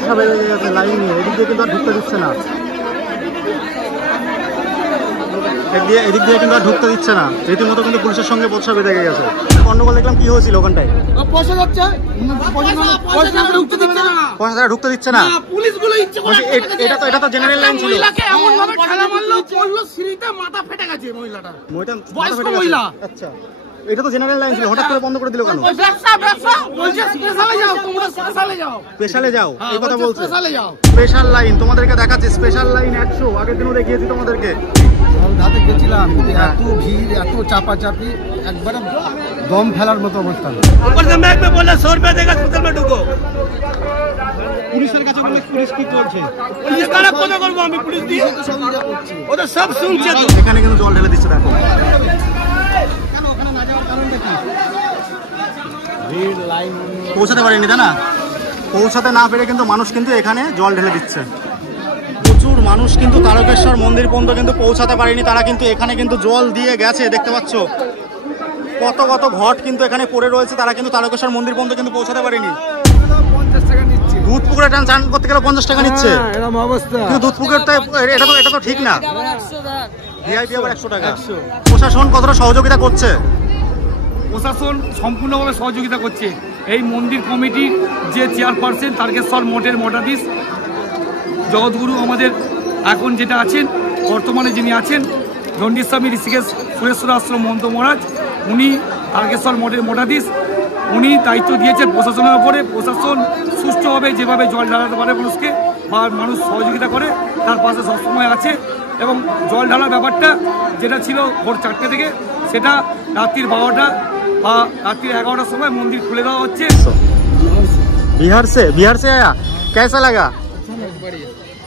বর্ষা বেড়ে গেছে লাইন নিয়ে, এদিক দিয়ে কিন্তু আর ঢুকতে দিচ্ছে না, এদিক দিয়ে কিন্তু আর ঢুকতে দিচ্ছে না, রীতিমতো কিন্তু পুলিশের সঙ্গে বর্ষা বেড়ে গেছে। গন্ডগোল দেখলাম, কি হয়েছিল ওখানটায়? পয়সা যাচ্ছে, পয়সা ঢুকতে দিচ্ছে না, পয়সা ঢুকতে দিচ্ছে না, পুলিশগুলো ইচ্ছে করে। এটা তো জেনারেল লাইন ছিল। মহিলাকে এমন ভাবে ঠেলা মারলো, পড়লো সিঁড়িতে, মাথা ফেটে গেছে মহিলাটা। বয়স্ক মহিলা। আচ্ছা, এটা তো জেনারেল লাইন ছিল, হঠাৎ করে বন্ধ করে দিল কেন? ব্যবসা বলছে স্পেশালে যাও, তোমরা স্পেশালে যাও, স্পেশালে যাও, এই কথা বলছে। স্পেশালে যাও, স্পেশাল লাইন তোমাদেরকে দেখাচ্ছি, স্পেশাল লাইন 100, আগের দিনও দেখিয়েছি তোমাদেরকে। ধাতে গেছিলাম, এত ভিড়, এত চাপাচাপি, একবারে দম ফেলার মতো অবস্থা। পুলিশের কাছে বলে, পুলিশ কি করছে? আমি পুলিশ দিয়ে ওদের সব শুনছে। এখানে কিন্তু জল ঢেলে দিচ্ছে, দেখো। পৌঁছাতে পারেনি, তাই না? পৌঁছাতে না পেরে কিন্তু মানুষ কিন্তু এখানে জল ঢেলে দিচ্ছে। প্রচুর মানুষ কিন্তু তারকেশ্বর মন্দির পর্যন্ত কিন্তু পৌঁছাতে পারেনি, তারা কিন্তু এখানে কিন্তু জল দিয়ে গেছে। দেখতে পাচ্ছ কত কত ঘট কিন্তু এখানে পড়ে রয়েছে, তারা কিন্তু তারকেশ্বর মন্দির পর্যন্ত কিন্তু পৌঁছাতে পারেনি। 50 টাকা নিচ্ছে, দুধ পুকুরে চান করতে গেলে 50 টাকা নিচ্ছে, এরকম অবস্থা। কিন্তু দুধ পুকুরের এটা তো ঠিক না, ভিআইপি আবার 100 টাকা। প্রশাসন কতটা সহযোগিতা করছে? প্রশাসন সম্পূর্ণভাবে সহযোগিতা করছে। এই মন্দির কমিটির যে চেয়ারপারসন তারকেশ্বর মঠের মঠাধীশ জগৎগুরু আমাদের এখন যেটা আছেন, বর্তমানে যিনি আছেন দণ্ডীস্বামী ঋষিকেশ সুরেশ্বর আশ্রম মহন্ত মহারাজ, উনি তারকেশ্বর মঠের মঠাধীশ, উনি দায়িত্ব দিয়েছেন প্রশাসনের উপরে। প্রশাসন সুষ্ঠুভাবে যেভাবে জল ঢালাতে পারে মানুষকে, বা মানুষ সহযোগিতা করে, তার পাশে সবসময় আছে। এবং জল ঢালার ব্যাপারটা যেটা ছিল ভোর 4টে থেকে, সেটা রাত্রির 12টা বা রাত্রির 11টার সময় মন্দির খুলে দেওয়া হচ্ছে। बिहार से आया, कैसा लगा?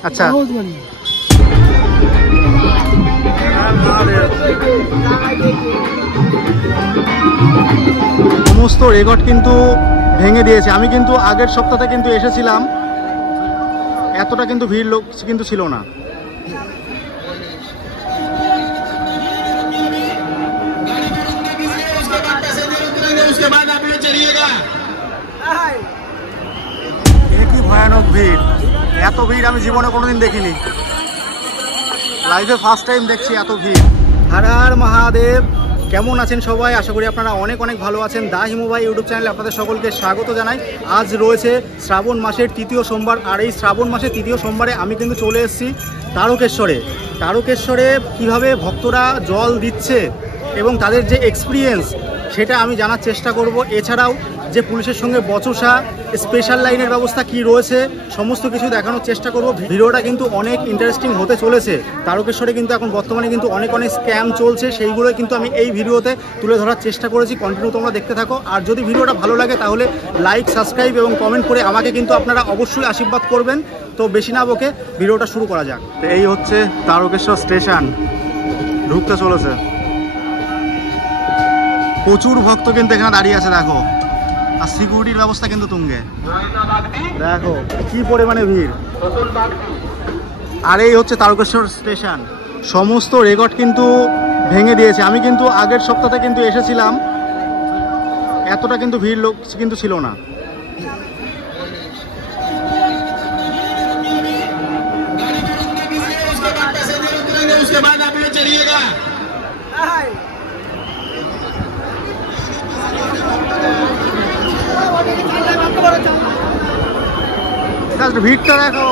अच्छा, সমস্ত রেকর্ড কিন্তু ভেঙে দিয়েছে। আমি কিন্তু আগের সপ্তাহে কিন্তু এসেছিলাম, এতটা কিন্তু ভিড় লোক কিন্তু ছিল না। কি ভয়ানক ভিড়, এত ভিড় আমি জীবনে কোনোদিন দেখিনি, লাইভে ফার্স্ট টাইম দেখছি এত ভিড়। হর হর মহাদেব, কেমন আছেন সবাই? আশা করি আপনারা অনেক অনেক ভালো আছেন। দা হিমু ভাই ইউটিউব চ্যানেলে আপনাদের সকলকে স্বাগত জানাই। আজ রয়েছে শ্রাবণ মাসের 3য় সোমবার, আর এই শ্রাবণ মাসের 3য় সোমবারে আমি কিন্তু চলে এসেছি তারকেশ্বরে। তারকেশ্বরে কিভাবে ভক্তরা জল দিচ্ছে এবং তাদের যে এক্সপিরিয়েন্স, সেটা আমি জানার চেষ্টা করব। এছাড়াও যে পুলিশের সঙ্গে বচসা, স্পেশাল লাইনের ব্যবস্থা কি রয়েছে, সমস্ত কিছু দেখানোর চেষ্টা করব। ভিডিওটা কিন্তু অনেক ইন্টারেস্টিং হতে চলেছে। তারকেশ্বরে কিন্তু এখন বর্তমানে কিন্তু অনেক স্ক্যাম চলছে, সেইগুলো কিন্তু আমি এই ভিডিওতে তুলে ধরার চেষ্টা করেছি। কন্টিনিউ তোমরা দেখতে থাকো। আর যদি ভিডিওটা ভালো লাগে তাহলে লাইক, সাবস্ক্রাইব এবং কমেন্ট করে আমাকে কিন্তু আপনারা অবশ্যই আশীর্বাদ করবেন। তো বেশি না বকে ভিডিওটা শুরু করা যাক। এই হচ্ছে তারকেশ্বর স্টেশন, ঢুকতে চলেছে। প্রচুর ভক্ত কিন্তু এখানে দাঁড়িয়ে আছে, দেখো। আর সিকিউরিটির ব্যবস্থা কিন্তু তুঙ্গে, দেখো কি পরিমাণে ভিড়। আর এই হচ্ছে তারকেশ্বর স্টেশন, সমস্ত রেকর্ড কিন্তু ভেঙে দিয়েছে। আমি কিন্তু আগের সপ্তাহে কিন্তু এসেছিলাম, এতটা কিন্তু ভিড় লোক কিন্তু ছিল না। ভিড়টা দেখো,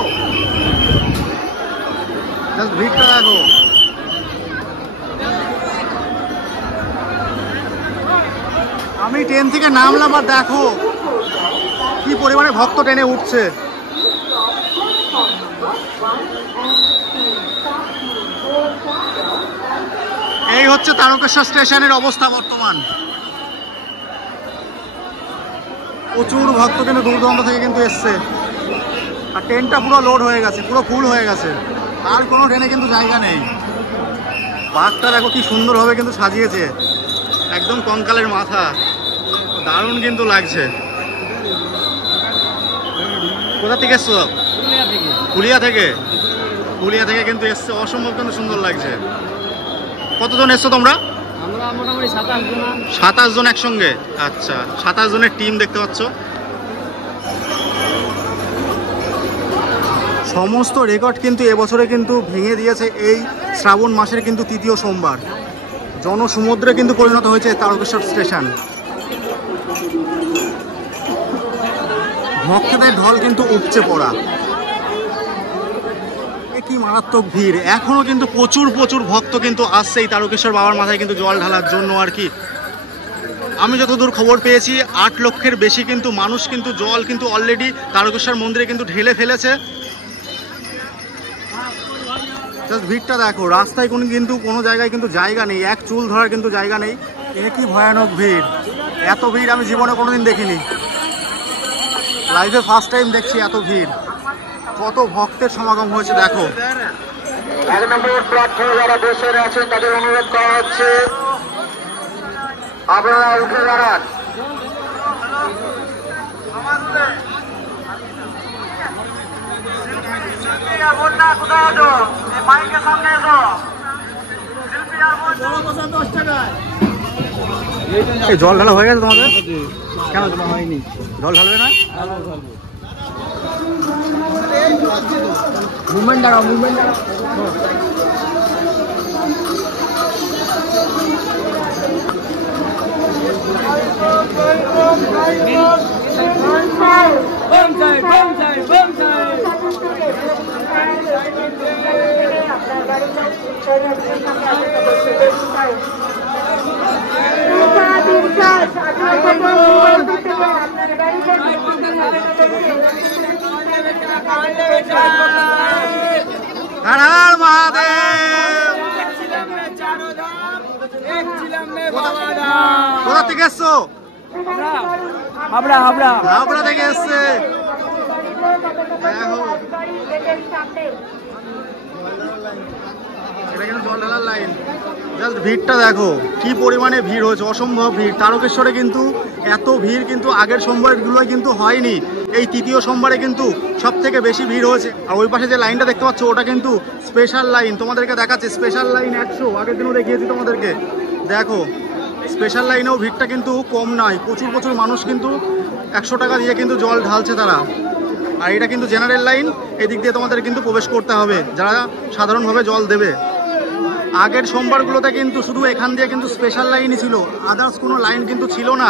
ভিড়টা দেখো। আমি ট্রেন থেকে নামলাম আর দেখো কি পরিমাণে ভক্ত ট্রেনে উঠছে। এই হচ্ছে তারকেশ্বর স্টেশনের অবস্থা বর্তমান। প্রচুর ভক্ত কিন্তু দূর দূরান্ত থেকে কিন্তু এসছে, আর ট্রেনটা পুরো লোড হয়ে গেছে, পুরো ফুল হয়ে গেছে, আর কোনো ট্রেনে কিন্তু জায়গা নেই। বাঘটা দেখো কি সুন্দরভাবে কিন্তু সাজিয়েছে, একদম কঙ্কালের মাথা, দারুণ কিন্তু লাগছে। কোথা থেকে এসছো? পুলিয়া থেকে। পুলিয়া থেকে কিন্তু এসছে, অসম্ভব কিন্তু সুন্দর লাগছে। কতজন এসছো তোমরা? আমরা মোটামুটি 27 জন। 27 জন একসঙ্গে? আচ্ছা, 27 জনের টিম দেখতে পাচ্ছ। সমস্ত রেকর্ড কিন্তু এবছরে কিন্তু ভেঙে দিয়েছে এই শ্রাবণ মাসের কিন্তু তৃতীয় সোমবার। জনসমুদ্রে কিন্তু পরিণত হয়েছে তারকেশ্বর স্টেশন। ভক্তদের ঢল কিন্তু উপচে পড়া। কি মারাত্মক ভিড়! এখনো কিন্তু প্রচুর ভক্ত কিন্তু আসছে এই তারকেশ্বর বাবার মাথায় কিন্তু জল ঢালার জন্য। আর কি আমি যতদূর খবর পেয়েছি 8 লক্ষের বেশি কিন্তু মানুষ কিন্তু জল কিন্তু অলরেডি তারকেশ্বর মন্দিরে কিন্তু ঢেলে ফেলেছে। ভিড়টা দেখো, রাস্তায় কোনো জায়গায় কিন্তু জায়গা নেই, এক চুল ধরার কিন্তু জায়গা নেই। কি ভয়ানক ভিড়! এত ভিড় আমি জীবনে কোনোদিন দেখিনি। লাইভে ফার্স্ট টাইম দেখছি এত ভিড়। কত ভক্তের সমাগম হয়েছে দেখো। 1 নম্বর প্ল্যাটফর্মে যারা বসে আছেন তাদের অনুরোধ করা হচ্ছে আপনারা উঠে দাঁড়ান। জল ঢালা হয়ে গেছে তোমাদের? কেন হয়নি? জল ঢালবে না? মুভমেন্ট দাঁড়াও, মুভমেন্ট দাঁড়াও। হর হর মহাদেব! কোথা থেকে এসছো? হাবড়া থেকে এসছে। এটা কিন্তু জল ঢালার লাইন। জাস্ট ভিড়টা দেখো, কি পরিমাণে ভিড় হয়েছে, অসম্ভব ভিড়। তারকেশ্বরে কিন্তু এত ভিড় কিন্তু আগের সোমবারগুলোয় কিন্তু হয়নি। এই তৃতীয় সোমবারে কিন্তু সব থেকে বেশি ভিড় হয়েছে। আর ওই পাশে যে লাইনটা দেখতে পাচ্ছ ওটা কিন্তু স্পেশাল লাইন, তোমাদেরকে দেখাচ্ছে। স্পেশাল লাইন 100, আগের দিনও দেখিয়েছি তোমাদেরকে। দেখো স্পেশাল লাইনেও ভিড়টা কিন্তু কম নয়। প্রচুর মানুষ কিন্তু 100 টাকা দিয়ে কিন্তু জল ঢালছে তারা। আর এটা কিন্তু জেনারেল লাইন, এদিক দিয়ে তোমাদের কিন্তু প্রবেশ করতে হবে যারা সাধারণভাবে জল দেবে। আগের সোমবারগুলোতে কিন্তু শুধু এখান দিয়ে কিন্তু স্পেশাল লাইনই ছিল, আদার্স কোনো লাইন কিন্তু ছিল না।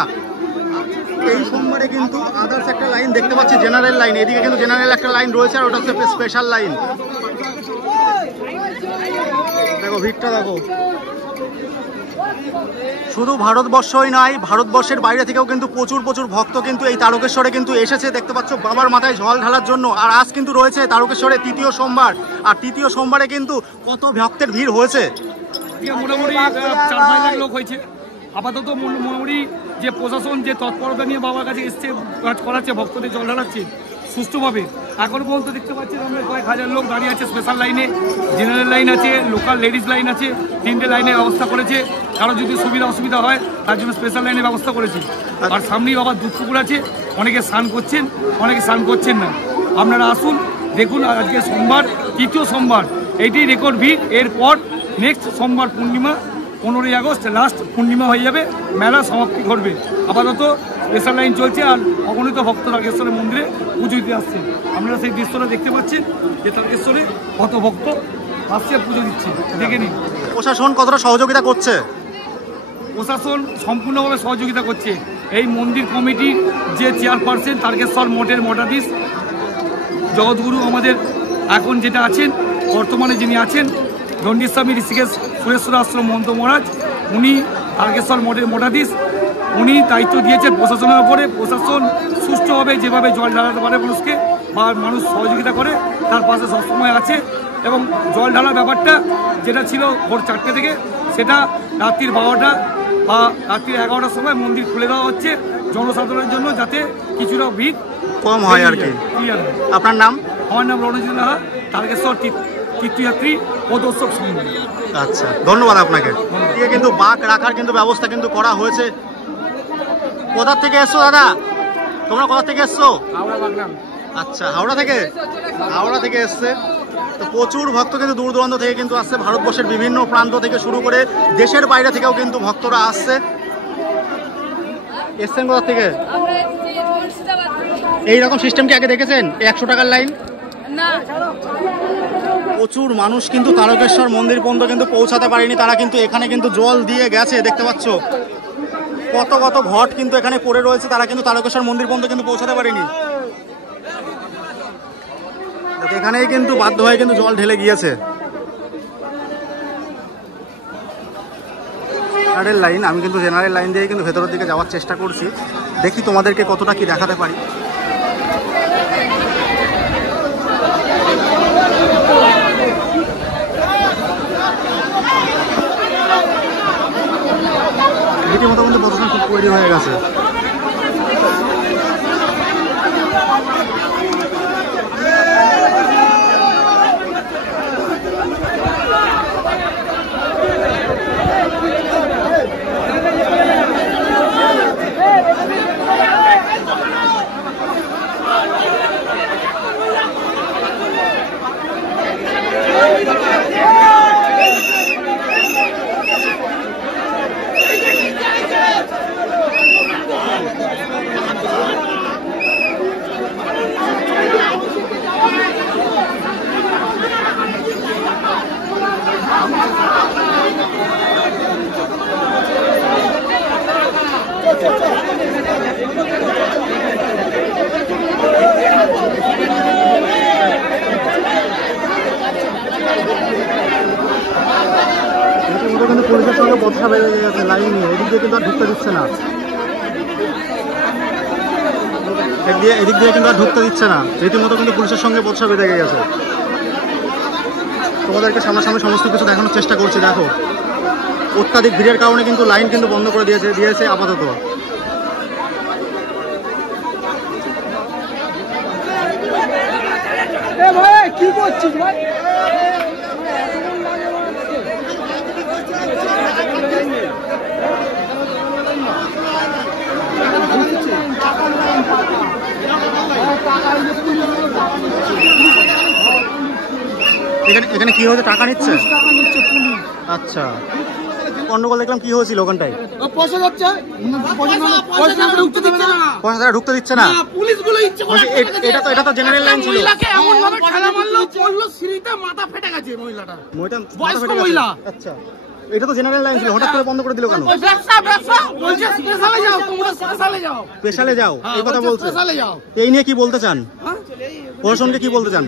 এই সোমবারে কিন্তু আদার্স একটা লাইন দেখতে পাচ্ছি, জেনারেল লাইন। এদিকে কিন্তু জেনারেল একটা লাইন রয়েছে আর ওটা হচ্ছে স্পেশাল লাইন। দেখো ভিড়টা দেখো। শুধু ভারতবর্ষই নয়, ভারতবর্ষের বাইরে থেকেও কিন্তু প্রচুর ভক্ত কিন্তু এই তারকেশ্বরে কিন্তু এসেছে। দেখতে পাচ্ছ বাবার মাথায় জল ঢালার জন্য। আর আজ কিন্তু রয়েছে তারকেশ্বরে তৃতীয় সোমবার। আর তৃতীয় সোমবারে কিন্তু কত ভক্তের ভিড় হয়েছে, মোটামুটি 4-5 লাখ লোক হয়েছে। আপাতত মোটামুটি যে প্রশাসন যে তৎপরতা নিয়ে বাবার কাছে এসছে, কাজ করাচ্ছে, ভক্তদের জল ঢালাচ্ছে সুষ্ঠুভাবে। এখন পর্যন্ত দেখতে পাচ্ছি আমরা কয়েক হাজার লোক দাঁড়িয়ে আছে স্পেশাল লাইনে। জেনারেল লাইন আছে, লোকাল লেডিস লাইন আছে, 3টে লাইনের ব্যবস্থা করেছে। কারো যদি অসুবিধা হয় তার জন্য স্পেশাল লাইনের ব্যবস্থা করেছে। আর সামনেই বাবার দুধ পুকুর আছে, অনেকে স্নান করছেন, অনেকে স্নান করছেন না। আপনারা আসুন, দেখুন। আজকে সোমবার, তৃতীয় সোমবার, এইটাই রেকর্ড ভিড়। এরপর নেক্সট সোমবার পূর্ণিমা, 15ই আগস্ট লাস্ট পূর্ণিমা হয়ে যাবে, মেলা সমাপ্তি ঘটবে। আপাতত স্পেশাল লাইন চলছে। আর অগণিত ভক্ত তারকেশ্বরের মন্দিরে পুজো দিতে আসছে। আপনারা সেই দৃশ্যটা দেখতে পাচ্ছেন যে তারকেশ্বরে কত ভক্ত আসছে, পুজো দিচ্ছে, দেখে নিন। প্রশাসন কতটা সহযোগিতা করছে? প্রশাসন সম্পূর্ণভাবে সহযোগিতা করছে। এই মন্দির কমিটির যে চেয়ারপারসন তারকেশ্বর মঠের মঠাধীশ জগৎগুরু আমাদের এখন যেটা আছেন, বর্তমানে যিনি আছেন, দণ্ডিস্বামী ঋষিকেশ সুরেশ্বর আশ্রম মহন্ত মহারাজ, উনি তারকেশ্বর মঠের মঠাধীশ। উনি দায়িত্ব দিয়েছেন প্রশাসনের উপরে। প্রশাসন সুষ্ঠুভাবে যেভাবে জল ঢালাতে পারে মানুষকে বা মানুষ সহযোগিতা করে তার পাশে সবসময় আছে। এবং জল ঢালার ব্যাপারটা যেটা ছিল ভোর 4টে থেকে, সেটা রাত্রির 12টা বা রাত্রি 11টার সময় মন্দির খুলে দেওয়া হচ্ছে জনসাধারণের জন্য, যাতে কিছুটা ভিড় কম হয় আর কি। আপনার নাম? আমার নাম রণজিৎ লাহা, তারকেশ্বর তীর্থযাত্রী পদর্শক সংঘ। আচ্ছা, ধন্যবাদ আপনাকে। কিন্তু বাঘ রাখার কিন্তু ব্যবস্থা কিন্তু করা হয়েছে। কোথা থেকে এসছো দাদা? তোমরা কোথা থেকে এসছো? আচ্ছা, হাওড়া থেকে এসছে। তো প্রচুর ভক্ত কিন্তু দূর দূরান্ত থেকে কিন্তু আসছে, ভারতবর্ষের বিভিন্ন প্রান্ত থেকে শুরু করে দেশের বাইরে থেকেও কিন্তু ভক্তরা আসছে। এসছেন কোথা থেকে? এইরকম সিস্টেম কি আগে দেখেছেন? 100 টাকার লাইন না। প্রচুর মানুষ কিন্তু তারকেশ্বর মন্দির পর্যন্ত কিন্তু পৌঁছাতে পারেনি, তারা কিন্তু এখানে কিন্তু জল দিয়ে গেছে। দেখতে পাচ্ছ কত কত ঘট কিন্তু এখানে পড়ে রয়েছে, তারা কিন্তু তারকেশ্বর মন্দির পর্যন্ত কিন্তু পৌঁছাতে পারেনি। এখানেই কিন্তু বাধ্য হয়ে কিন্তু জল ঢেলে গিয়েছে। জেনারেল লাইন, আমি কিন্তু জেনারেল লাইন দিয়ে কিন্তু ভেতরের দিকে যাওয়ার চেষ্টা করছি, দেখি তোমাদেরকে কতটা কি দেখাতে পারি। রীতিমতো কিন্তু প্রদর্শন খুব তৈরি হয়ে গেছে। কিন্তু পুলিশের সঙ্গে বচসা বেড়ে গেছে লাইন নিয়ে, এদিক দিয়ে কিন্তু আর ঢুকতে দিচ্ছে না, এদিক দিয়ে কিন্তু আর ঢুকতে দিচ্ছে না। রীতিমতো কিন্তু পুলিশের সঙ্গে বচসা বেড়ে গেছে। তোমাদেরকে সামনাসামনি সমস্ত কিছু দেখানোর চেষ্টা করছি। দেখো অত্যাধিক ভিড়ের কারণে কিন্তু লাইন কিন্তু বন্ধ করে দিয়েছে আপাতত। কি করছিস ভাই? এখানে কি হয়েছে? টাকা নিচ্ছে? আচ্ছা, গন্ডগোল দেখলাম। কি হয়েছিল ওখানটায়? পয়সা যাচ্ছে, পয়সা ঢুকতে দিচ্ছে না। পুলিশগুলো ইচ্ছে করে এটা তো জেনারেল লাইন ছিল। মহিলাকে এমন ভাবে ঠেলা মারলো, পড়লো সিঁড়িতে, মাথা ফেটে গেছে মহিলাটা। বয়স্ক মহিলা। আচ্ছা, এটা তো জেনারেল লাইন ছিল, হঠাৎ করে বন্ধ করে দিল কেন? ব্যবসা বলছে স্পেশালে যাও, তোমরা স্পেশালে যাও, এই কথা বলছে। স্পেশালে যাও। এই নিয়ে কি বলতে চান? প্রশাসনকে কি বলতে চান?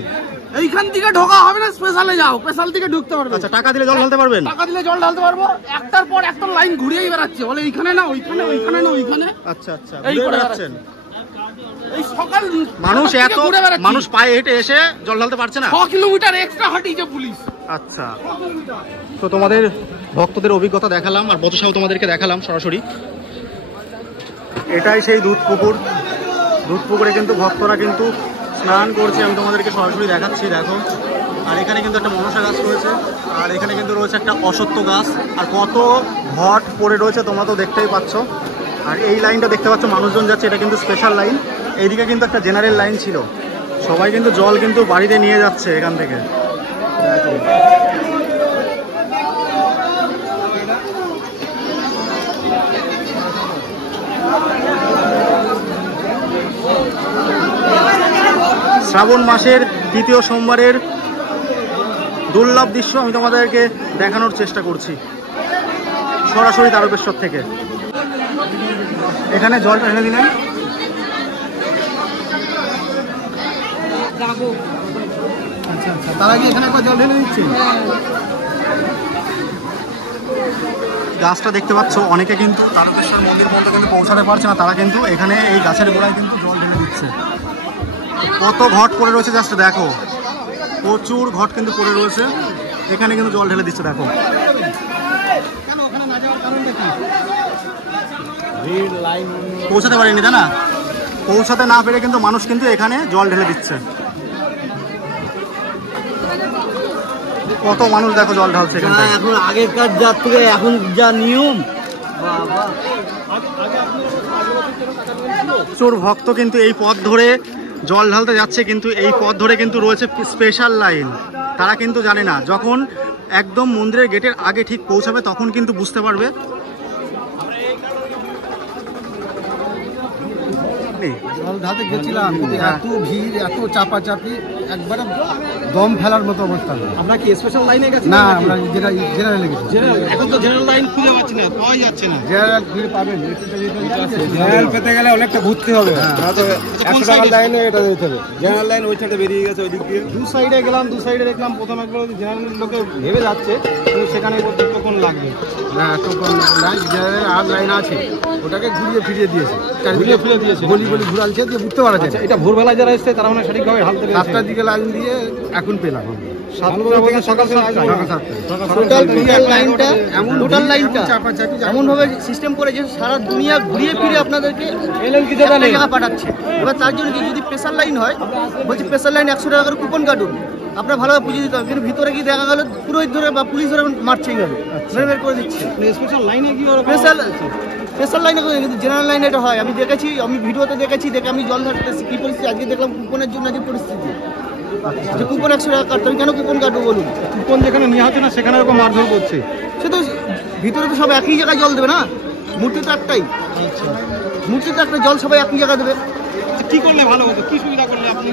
এইখান থেকে ঢোকা হবে না, স্পেশালে যাও, স্পেশাল থেকে ঢুকতে পারবে। আচ্ছা, টাকা দিলে জল ঢালতে পারবেন? টাকা দিলে জল ঢালতে পারবো। একটার পর একটা লাইন ঘুরিয়েই বেড়াচ্ছে, বলে এইখানে না ওইখানে, ওইখানে না ওইখানে। আচ্ছা আচ্ছা, এই করে বেড়াচ্ছেন। এই সকাল মানুষ পায়ে হেঁটে এসে জল ঢালতে পারছে না। 6 কিলোমিটার এক্সট্রা হাঁটিয়েছে পুলিশ। আচ্ছা, তো তোমাদের ভক্তদের অভিজ্ঞতা দেখালাম আর বচসাও তোমাদেরকে দেখালাম সরাসরি। এটাই সেই দুধ পুকুরে কিন্তু ভক্তরা কিন্তু স্নান করছে, আমি তোমাদেরকে সরাসরি দেখাচ্ছি। দেখো, আর এখানে কিন্তু একটা মনসা গাছ রয়েছে, আর এখানে কিন্তু রয়েছে একটা অশ্বত্থ গাছ, আর কত ঘট পড়ে রয়েছে তোমরা তো দেখতেই পাচ্ছ। আর এই লাইনটা দেখতে পাচ্ছ মানুষজন যাচ্ছে, এটা কিন্তু স্পেশাল লাইন। এইদিকে কিন্তু একটা জেনারেল লাইন ছিল, সবাই কিন্তু জল কিন্তু বাড়িতে নিয়ে যাচ্ছে এখান থেকে। দেখো, শ্রাবণ মাসের দ্বিতীয় সোমবারের দুর্লভ দৃশ্য আমি তোমাদেরকে দেখানোর চেষ্টা করছি সরাসরি তারকেশ্বর থেকে। এখানে জলটা ঢেলে দিলেন। আচ্ছা আচ্ছা, তারা কি এখানে একবার জল ঢেলে দিচ্ছে? গাছটা দেখতে পাচ্ছ, অনেকে কিন্তু তারকেশ্বর মন্দির পর্যন্ত কিন্তু পৌঁছাতে পারছে না, তারা কিন্তু এখানে এই গাছের গোড়ায় কিন্তু জল ঢেলে দিচ্ছে। কত ঘট পড়ে রয়েছে জাস্ট দেখো, প্রচুর ঘট কিন্তু পড়ে রয়েছে, এখানে কিন্তু জল ঢেলে দিচ্ছে। দেখো, পৌঁছাতে পারেনি, তাই না? পৌঁছাতে না পেরে কিন্তু মানুষ কিন্তু এখানে জল ঢেলে দিচ্ছে। কত মানুষ দেখো জল ঢালছে এখানটায়। এখন আগেকার যার থেকে এখন যা নিয়ম, প্রচুর ভক্ত কিন্তু এই পথ ধরে জল ঢালতে যাচ্ছে, কিন্তু এই পথ ধরে কিন্তু রয়েছে স্পেশাল লাইন। তারা কিন্তু জানে না, যখন একদম মন্দিরের গেটের আগে ঠিক পৌঁছাবে তখন কিন্তু বুঝতে পারবে। আপনি? জল ঢালতে গেছিলাম, কিন্তু এত ভিড়, এত চাপাচাপি, একবারে দম ফেলার মতো অবস্থা। আমরা কি স্পেশাল লাইনে গেছি? না, আমরা জেনারেলে গেছি। এখন তো জেনারেল লাইন খুঁজে পাচ্ছি না, পাওয়া যাচ্ছে না। জেনারেল ভিড় পাবেন, জেনারেল পেতে গেলে অনেকটা ঘুরতে হবে। 100 টাকার লাইনে এটা দিতে হবে। জেনারেল লাইন ওই সাইডে বেরিয়ে গেছে, ওই দিক দিয়ে দু সাইডে গেলাম, দু সাইডে দেখলাম প্রথম একবার জেনারেল লোকে ভেবে যাচ্ছে, কিন্তু সেখানে কতক্ষণ লাগবে? না এত কম লাইন, জেনারেল আর লাইন আছে, ওটাকে ঘুরিয়ে ফিরিয়ে দিয়েছে, ঘুরিয়ে ফিরে দিয়েছে, গলি গলি ঘুরালছে, দিয়ে বুঝতে পারা যায়। এটা ভোরবেলা যারা এসছে তারা মানে সঠিকভাবে হালতে পেরেছে। 7টার দিকে লাইন দিয়ে এখন পেলাম। সকাল টোটাল লাইনটা এমন ভাবে সিস্টেম করে যে সারা দুনিয়া ঘুরিয়ে ফিরে আপনাদেরকে জায়গা পাঠাচ্ছে। এবার তার জন্য যদি স্পেশাল লাইন হয়, বলছি স্পেশাল লাইন 100 টাকা করে কুপন কাটুন, আপনার ভালোভাবে পুজো দিতে হবে, কিন্তু ভিতরে গিয়ে দেখা গেল পুরোহিত ধরে বা পুলিশ ধরে মারছেই গেল, বের করে দিচ্ছে। স্পেশাল লাইনে কি স্পেশাল লাইনে কিন্তু জেনারেল লাইনে এটা হয়, আমি দেখেছি, আমি ভিডিওতে দেখেছি, দেখে আমি জল ধরতেছি কি পরিস্থিতি। আজকে দেখলাম কুপনের জন্য যে পরিস্থিতি, যে কুপন 100 টাকা কাটতে হবে, কেন কুপন কাটবো বলুন? কুপন যেখানে নেওয়া হচ্ছে না সেখানে এরকম মারধর করছে। সে তো ভিতরে তো সব একই জায়গায় জল দেবে না, মূর্তি তো একটাই, মূর্তি তো একটা, জল সবাই একই জায়গায় দেবে। কি করলে ভালো হতো, কি সুবিধা করলে আপনি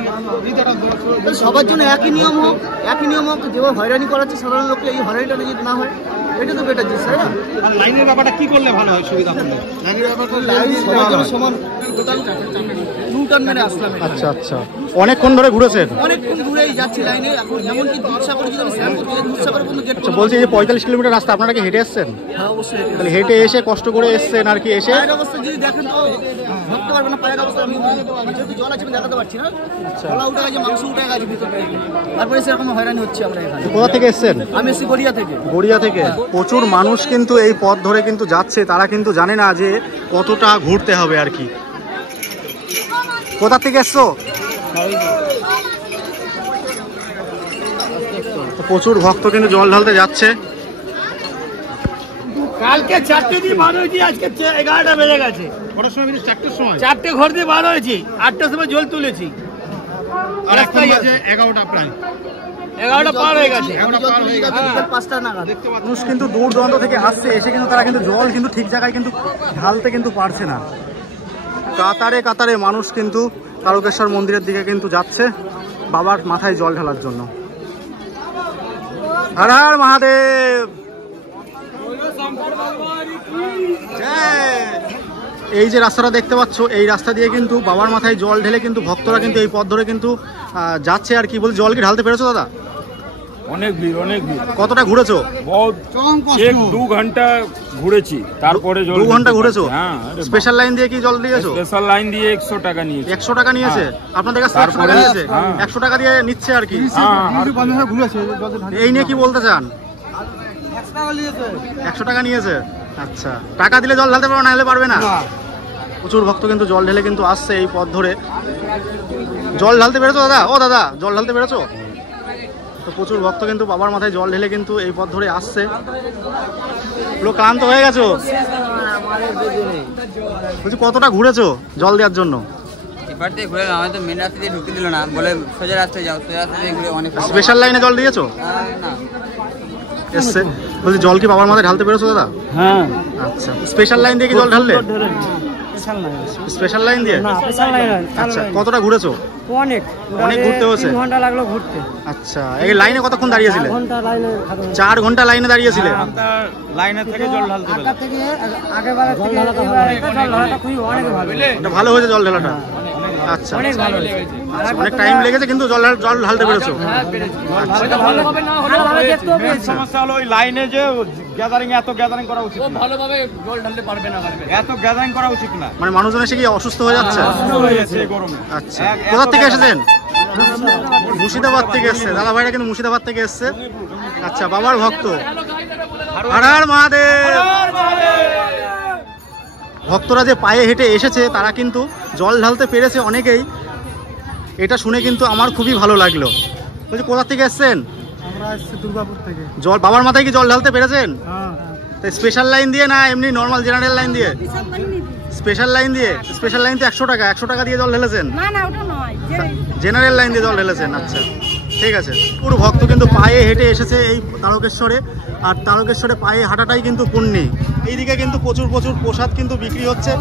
সবার জন্য একই নিয়ম হোক, একই নিয়ম হোক, যেভাবে হয়রানি করাচ্ছে সাধারণ লোককে, এই হয়রানিটা যদি না হয়, এটা তো বেটার জিনিস, তাই না? আর লাইনের ব্যাপারটা কি করলে ভালো হয়, সুবিধা করলে? লাইনের ব্যাপারটা লাইন সবার জন্য সমান, টোটাল টার্ন মেরে আসলাম। আচ্ছা আচ্ছা, অনেকক্ষণ ধরে ঘুরেছেন? অনেকক্ষণ ঘুরেই যাচ্ছি লাইনে, এখন যেমন কি দুধসাগর যদি আমি শ্যাম্পু থেকে দুধসাগর পর্যন্ত গেট। আচ্ছা, বলছি এই 45 কিলোমিটার রাস্তা আপনারা কি হেঁটে এসছেন? হ্যাঁ অবশ্যই, তাহলে হেঁটে এসে কষ্ট করে এসছেন আর কি, এসে পায়ের অবস্থা যদি দেখেন তো ভাবতে পারবেন না পায়ের অবস্থা। আমি যেহেতু জল আছে আমি দেখাতে পারছি না, গলা উঠে গেছে, মাংস উঠে গেছে ভিতর থেকে, তারপরে সেরকম হয়রানি হচ্ছে আমরা এখানে। কোথা থেকে এসছেন? আমি এসছি গড়িয়া থেকে। গড়িয়া থেকে? প্রচুর মানুষ কিন্তু এই পথ ধরে কিন্তু যাচ্ছে, তারা কিন্তু জানে না যে কতটা ঘুরতে হবে আর কি। কোথা থেকে এসছো? প্রচুর ভক্ত কিন্তু জল ঢালতে যাচ্ছে। কালকে 4টে দিয়ে বার হয়েছি, আজকে 11টা বেজে গেছে। কটার সময়? 4টের সময়। 4টে ঘর দিয়ে বার হয়েছি, 8টার সময় জল তুলেছি, আর এখন বাজে 11টা প্রায়। 11টা পার হয়ে গেছে। 5টা নাগাদ মানুষ কিন্তু দূর দূরান্ত থেকে আসছে, এসে কিন্তু তারা কিন্তু জল কিন্তু ঠিক জায়গায় কিন্তু ঢালতে কিন্তু পারছে না। কাতারে কাতারে মানুষ কিন্তু তারকেশ্বর মন্দিরের দিকে কিন্তু যাচ্ছে বাবার মাথায় জল ঢালার জন্য। হর হর মহাদেব। এই যে রাস্তাটা দেখতে পাচ্ছ, এই রাস্তা দিয়ে কিন্তু বাবার মাথায় জল ঢেলে কিন্তু ভক্তরা কিন্তু এই পথ ধরে কিন্তু যাচ্ছে আর কি। বলছি জল কি ঢালতে পেরেছো দাদা? অনেক ভিড়, অনেক ভিড়। কতটা ঘুরেছো? বহুত, 2 ঘন্টা ঘুরেছি, তারপরে 2 ঘন্টা ঘুরেছো? স্পেশাল লাইন দিয়ে কি জল দিয়েছো? স্পেশাল লাইন দিয়ে 100 টাকা নিয়েছে। 100 টাকা নিয়েছে আপনাদের কাছে? 100 টাকা নিয়েছে, 100 টাকা দিয়ে নিচ্ছে আর কি। এই নিয়ে কি বলতে চান? 100 টাকা নিয়েছে। আচ্ছা, টাকা দিলে জল ঢালতে পারবে, না হলে পারবে না। প্রচুর ভক্ত কিন্তু জল ঢেলে কিন্তু আসছে এই পথ ধরে। জল ঢালতে পেরেছো দাদা? ও দাদা, জল ঢালতে পেরেছো? তো প্রচুর ভক্ত কিন্তু বাবার মাথায় জল ঢেলে কিন্তু এই পথ ধরে আসছে। পুরো ক্লান্ত হয়ে গেছো? বলছি কতটা ঘুরেছো জল দেওয়ার জন্য? এবার দিয়ে ঘুরে আমাদের তো মেন রাস্তা দিয়ে ঢুকতে দিল না, বলে সোজা রাস্তায় যাও, সোজা রাস্তা দিয়ে ঘুরে অনেক। স্পেশাল লাইনে জল দিয়েছো? না এসছে। বলছি জল কি বাবার মাথায় ঢালতে পেরেছো দাদা? হ্যাঁ। আচ্ছা, স্পেশাল লাইন দিয়ে কি জল ঢাললে? স্পেশাল লাইন দিয়ে? আচ্ছা, কতটা ঘুরেছো? অনেক ঘুরতে হয়েছে? 3 ঘন্টা লাগলো ঘুরতে। আচ্ছা, এই লাইনে কতক্ষণ দাঁড়িয়েছিলে? 4 ঘন্টা লাইনে দাঁড়িয়েছিলে? লাইনে থেকে জল ঢালতে আগা থেকে আগেবারে থেকে জল ঢালাটা খুবই অনেক ভালো। এটা ভালো হয়েছে জল ঢালাটা? আচ্ছা, অনেক ভালো। অনেক টাইম লেগেছে কিন্তু জল ঢালতে পেরেছো? ভালোভাবে দেখতেও পেয়েছি। সমস্যা হলো ওই লাইনে যে গ্যাদারিং, এত গ্যাদারিং করা উচিত না। ভালোভাবে জল ঢালতে পারবে না, এত গ্যাদারিং করা উচিত না। মানে মানুষজন এসে কি অসুস্থ হয়ে যাচ্ছে? গরমে। আচ্ছা, কোথা থেকে এসেছেন? মুর্শিদাবাদ থেকে এসছে দাদা ভাইরা, কিন্তু মুর্শিদাবাদ থেকে এসছে। আচ্ছা, বাবার ভক্ত। হর হর মহাদেব। ভক্তরা যে পায়ে হেঁটে এসেছে তারা কিন্তু জল ঢালতে পেরেছে অনেকেই, এটা শুনে কিন্তু আমার খুবই ভালো লাগলো। বলছি কোথা থেকে এসছেন? আমরা এসেছি দুর্গাপুর থেকে। জল বাবার মাথায় কি জল ঢালতে পেরেছেন? স্পেশাল লাইন দিয়ে না এমনি নর্মাল জেনারেল লাইন দিয়ে? স্পেশাল লাইন দিয়ে। স্পেশাল লাইন তো 100 টাকা, 100 টাকা দিয়ে জল ঢেলেছেন? না না ওটা নয়, জেনারেল লাইন দিয়ে জল ঢেলেছেন। আচ্ছা ঠিক আছে। পুরো ভক্ত কিন্তু পায়ে হেঁটে এসেছে এই তারকেশ্বরে, আর তারকেশ্বরে পায়ে হাঁটাটাই কিন্তু পুণ্যি। এইদিকে কিন্তু প্রচুর প্রচুর প্রসাদ কিন্তু বিক্রি হচ্ছে।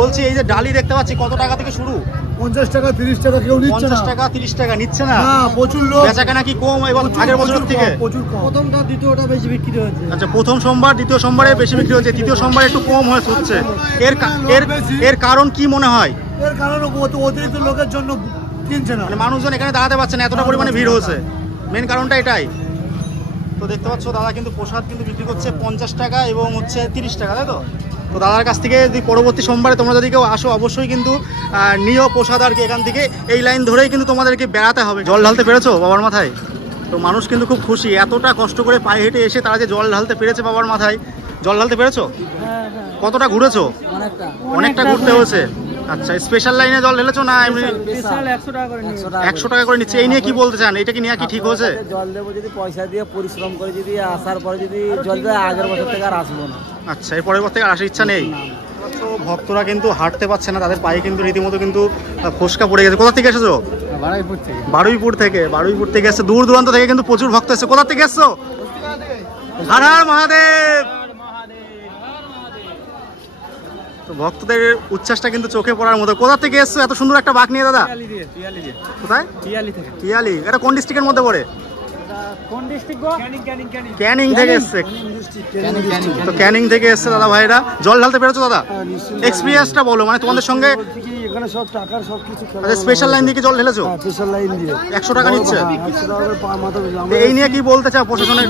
বলছি এই যে ডালি দেখতে পাচ্ছি কত টাকা থেকে শুরু? 50 টাকা 30 টাকা কেউ নিচ্ছে না। 50 টাকা 30 টাকা নিচ্ছে না? না, প্রচুর লোক। বেচাকেনা কি কম এবং আগের বছর থেকে? প্রচুর কম। প্রথমটা দ্বিতীয়টা বেশি বিক্রি হচ্ছে। আচ্ছা, প্রথম সোমবার দ্বিতীয় সোমবারে বেশি বিক্রি হচ্ছে, তৃতীয় সোমবারে একটু কম হচ্ছে। এর কারণ কি মনে হয়? এর কারণ অতিরিক্ত লোকের জন্য কিনছে না, মানে মানুষজন এখানে দাঁড়াতে পারছে না, এতটা পরিমাণে ভিড় হচ্ছে। মেন কারণটা এটাই। তো দেখতে পাচ্ছ দাদা কিন্তু প্রসাদ কিন্তু বিক্রি করছে 50 টাকা এবং হচ্ছে 30 টাকা, তাই তো? তো দাদার কাছ থেকে যদি পরবর্তী সোমবারে তোমরা যদি কেউ আসো অবশ্যই কিন্তু নিও প্রসাদ আর কি। এখান থেকে এই লাইন ধরেই কিন্তু তোমাদেরকে বেড়াতে হবে। জল ঢালতে পেরেছো বাবার মাথায়? তো মানুষ কিন্তু খুব খুশি, এতটা কষ্ট করে পায়ে হেঁটে এসে তারা যে জল ঢালতে পেরেছে বাবার মাথায়। জল ঢালতে পেরেছো? কতটা ঘুরেছো? অনেকটা ঘুরতে হয়েছে। আচ্ছা, স্পেশাল লাইনে জল ঢেলেছো না এমনি? 100 টাকা করে নিচ্ছে। এই নিয়ে কি বলতে চান? এটা কি নেওয়া কি ঠিক হয়েছে? জল দেবো যদি পয়সা দিয়ে পরিশ্রম করে, যদি আসার পরে যদি জল দেয় আগের বছর থেকে আর আসবো না। আচ্ছা, এর পরের বছর থেকে আসার ইচ্ছা নেই? তো ভক্তরা কিন্তু হাঁটতে পারছে না, তাদের পায়ে কিন্তু রীতিমতো কিন্তু ফোসকা পড়ে গেছে। কোথা থেকে এসেছো? বারুইপুর থেকে। বারুইপুর থেকে এসছে, দূর দূরান্ত থেকে কিন্তু প্রচুর ভক্ত এসছে। কোথা থেকে এসছো? হর হর মহাদেব। তো ভক্তদের উচ্ছ্বাসটা কিন্তু চোখে পড়ার মতো। কোথা থেকে এসছো এত সুন্দর একটা বাঘ নিয়ে দাদা? কোথায়? টিয়ালি। এটা কোন ডিস্ট্রিক্টের মধ্যে পড়ে? ক্যানিং থেকে এসছে। তো ক্যানিং থেকে এসছে দাদা ভাইরা। জল ঢালতে পেরেছো দাদা? এক্সপিরিয়েন্সটা বলো, মানে তোমাদের সঙ্গে এখানে সব টাকার সব কিছু। স্পেশাল লাইন দিয়ে জল ঢেলেছো? স্পেশাল লাইন দিয়ে 100 টাকা নিচ্ছে। এই নিয়ে কি বলতে চাও প্রশাসনের?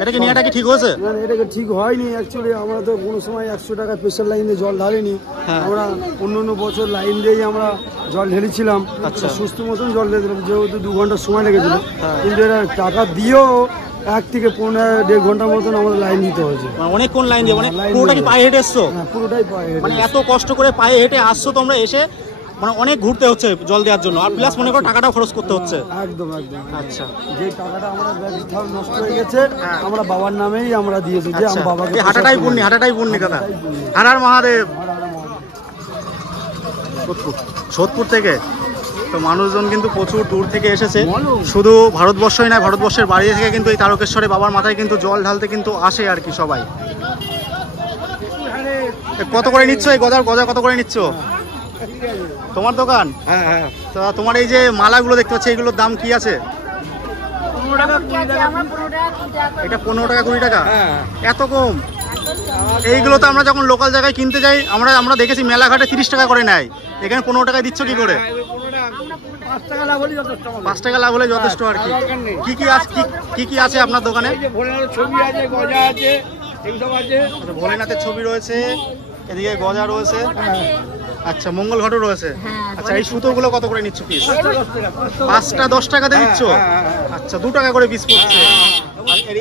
এটা কি নিয়েটা কি ঠিক হয়েছে? এটাকে ঠিক হয়নি অ্যাকচুয়ালি। আমরা তো কোনো সময় 100 টাকা স্পেশাল লাইন দিয়ে জল ঢালিনি। আমরা অন্য বছর লাইন দিয়েই আমরা জল ঢেলেছিলাম। আচ্ছা, সুস্থ মতন জল ঢেলেছিলাম, যেহেতু 2 ঘন্টা সময় লেগেছিল। কিন্তু এটা টাকা দিয়েও 1 থেকে 1.5 ঘন্টার মতন আমাদের লাইন দিতে হয়েছে। অনেকক্ষণ লাইন দিয়ে, মানে পুরোটা কি পায়ে হেঁটে এসছো? পুরোটাই পায়ে হেঁটে। মানে এত কষ্ট করে পায়ে হেঁটে আসছো তোমরা, এসে মানে অনেক ঘুরতে হচ্ছে জল দেওয়ার জন্য, আর প্লাস মনে করো টাকাটাও খরচ করতে হচ্ছে। একদম একদম। আচ্ছা, যে টাকাটা আমরা নষ্ট হয়ে গেছে আমরা বাবার নামেই আমরা দিয়েছি। যে আমার বাবাকে হাঁটাটাই পুণ্যি দাদা। হর হর মহাদেব। সোদপুর থেকে তো মানুষজন কিন্তু প্রচুর দূর থেকে এসেছে। শুধু ভারতবর্ষই নয়, ভারতবর্ষের বাইরে থেকে কিন্তু এই তারকেশ্বরে বাবার মাথায় কিন্তু জল ঢালতে কিন্তু আসে আর কি সবাই। কত করে নিচ্ছ এই গজা কত করে নিচ্ছ? তোমার দোকান? হ্যাঁ। তো তোমার এই যে মালাগুলো দেখতে পাচ্ছি, এগুলোর দাম কি আছে? এটা 15 টাকা 20 টাকা? এত কম? এইগুলো তো আমরা যখন লোকাল জায়গায় কিনতে যাই আমরা দেখেছি মেলাঘাটে 30 টাকা করে নেয়, এখানে 15 টাকায় দিচ্ছ কি করে? 5 টাকা লাভ হলে যথেষ্ট আর কি। কি আছে আপনার দোকানে? ভোলেনাথের ছবি রয়েছে, এদিকে গজা রয়েছে, আচ্ছা মঙ্গল ঘটও রয়েছে। আচ্ছা, এই সুতোগুলো কত করে নিচ্ছ পিস? 5টা 10 টাকাতে দিচ্ছ? আচ্ছা, 2 টাকা করে পিস পড়ছে।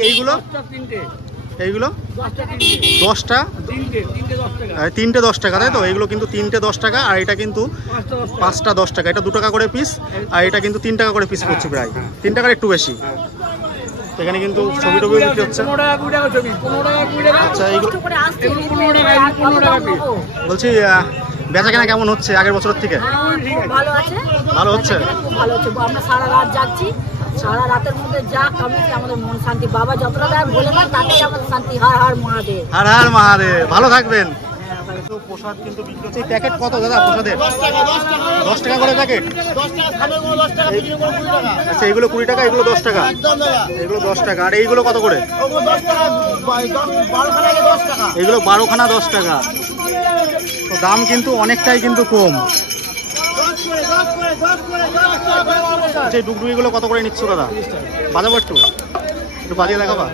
এইগুলো 10টা? 3টে 10 টাকা, তাই তো? এইগুলো কিন্তু 3টে 10 টাকা, আর এটা কিন্তু 5টা 10 টাকা। এটা 2 টাকা করে পিস, আর এটা কিন্তু 3 টাকা করে পিস পড়ছে, প্রায় 3 টাকার একটু বেশি। এখানে কিন্তু ছবি টবি বিক্রি হচ্ছে। আচ্ছা, এইগুলো বলছি বেচাকেনা কেমন হচ্ছে আগের বছরের থেকে? ভালো হচ্ছে। আমরা সারা রাত যাচ্ছি, সারা রাতের মধ্যে যা কমিটি আমাদের মন শান্তি। বাবা যতটা দেয় বলে না, তাতেই আমাদের শান্তি। হর হর মহাদেব। হর হর মহাদেব। ভালো থাকবেন। প্রসাদ কিন্তু বিক্রি হচ্ছে। প্যাকেট কত দাদা প্রসাদের? 10 টাকা করে প্যাকেট? আচ্ছা, এইগুলো 20 টাকা, এগুলো 10 টাকা? এগুলো 10 টাকা। আর এইগুলো কত করে? এগুলো 12খানা 10 টাকা। তো দাম কিন্তু অনেকটাই কিন্তু কম। আচ্ছা, এই ডুগডুগিগুলো কত করে নিচ্ছ দাদা? বাজাবো একটু বাজিয়ে দেখাবা?